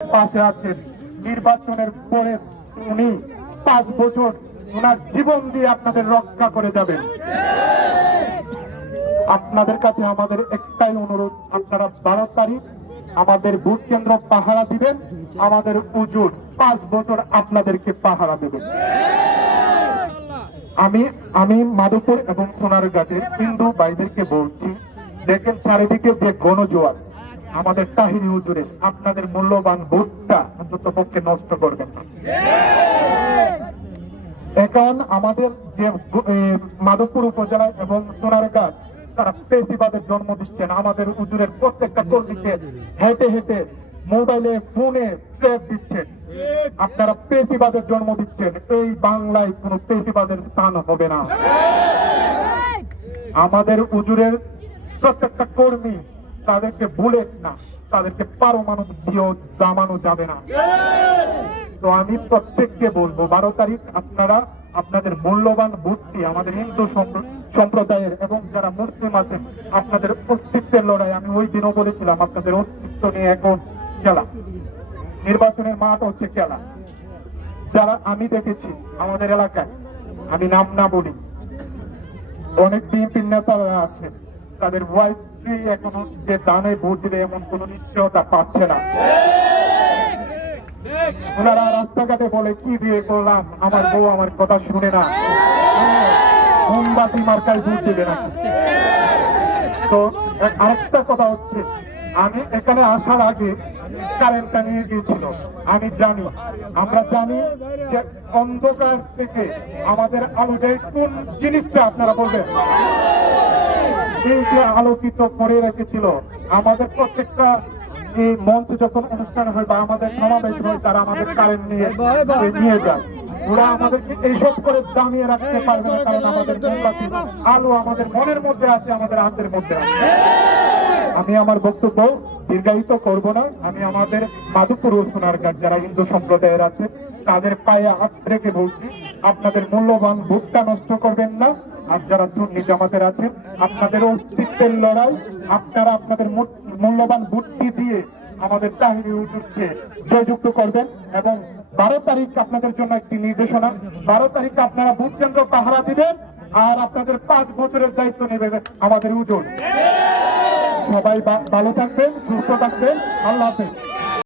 পাশে আছেন। নির্বাচনের পরে উনি পাঁচ বছর ওনার জীবন দিয়ে আপনাদের রক্ষা করে যাবেন। আপনাদের কাছে আমাদের একটাই অনুরোধ, আপনারা বারো তারিখ আমাদের ভোট কেন্দ্র পাহারা দিবেন, আমাদের উজুর পাঁচ বছর আপনাদেরকে পাহারা দেবেন। আমি আমি মাধবপুর এবং সোনারঘাটের হিন্দু ভাইদেরকে বলছি, দেখেন চারিদিকে যে গণজোয়ার আমাদের তাহিনী হুজুরে, আপনাদের মূল্যবান ভোটটা অন্তত পক্ষে নষ্ট করবেন এখন আমাদের যে মাধবপুর উপজেলা এবং সোনারঘাট তারা পেশিবাদের জন্ম দিচ্ছেন। আমাদের উজুরের প্রত্যেকটা কর্মীকে হেঁটে হেঁটে মোবাইলে, ফোনে ট্র্যাপ দিচ্ছেন। আপনারা পেশিবাদের জন্ম দিচ্ছেন। এই বাংলায় কোনো পেশিবাদের স্থান হবে না। আমাদের উজুরের প্রত্যেকটা কর্মী তাদেরকে বুলেট না তাদেরকে পারমাণবিক দিয়েও দামানো যাবে না। তো আমি প্রত্যেককে বলব বারো তারিখ আপনারা আপনাদের মূল্যবান বুদ্ধি আমাদের হিন্দু সম্প্র- সম্প্রদায়ের এবং যারা মুসলিম আছেন আপনাদের অস্তিত্বের লড়াই আমি ওই দিনও বলেছিলাম আপনাদের অস্তিত্ব নিয়ে এখন খেলা। নির্বাচনের মাঠ হচ্ছে খেলা। যারা আমি দেখেছি আমাদের এলাকায় আমি নাম না বলি অনেক বিএনপির নেতারা আছেন। তাদের ওয়াইফ এখনও যে দানে ভোট এমন কোন নিশ্চয়তা পাচ্ছে না। ওনারা রাস্তাঘাটে বলে, কি বিয়ে করলাম? আমার বউ আমার কথা শুনে না। মোমবাতি মার্কায় ভোট দেবে না। তো আরেকটা কথা হচ্ছে, আমি এখানে আসার আগে কারেন্টটা নিয়ে গিয়েছিল। আমি জানি, আমরা জানি যে অন্ধকার থেকে আমাদের আলো কোন জিনিসটা আপনারা বলবেন? আলোকিত করে রেখেছিল, আমাদের প্রত্যেকটা এই মঞ্চে যখন অনুষ্ঠান হয় বা আমাদের সমাবেশ হয়, তারা আমাদের কারেন্ট নিয়ে নিয়ে যায়। ওরা আমাদেরকে এইসব করে দামিয়ে রাখতে পারবে না, কারণ আমাদের আলো আমাদের মনের মধ্যে আছে, আমাদের হাতের মধ্যে আছে। আমি আমার বক্তব্য দীর্ঘায়িত করব না। আমি আমাদের মাধুপুর ও সোনারঘাট যারা হিন্দু সম্প্রদায়ের আছে, তাদের পায়ে হাত রেখে বলছি, আপনাদের মূল্যবান ভোটটা নষ্ট করবেন না। আর যারা সুন্নি জামাতের আছেন, আপনাদের অস্তিত্বের লড়াই, আপনারা আপনাদের মূল- মূল্যবান বুদ্ধি দিয়ে আমাদের তাহিনী হুজুরকে জয়যুক্ত করবেন এবং বারো তারিখ আপনাদের জন্য একটি নির্দেশনা, বারো তারিখে আপনারা ভোট কেন্দ্র পাহারা দিবেন আর আপনাদের পাঁচ বছরের দায়িত্ব নেবে আমাদের উজোর সবাই ভালো থাকবেন, সুস্থ থাকবেন। আল্লাহ হাফেজ।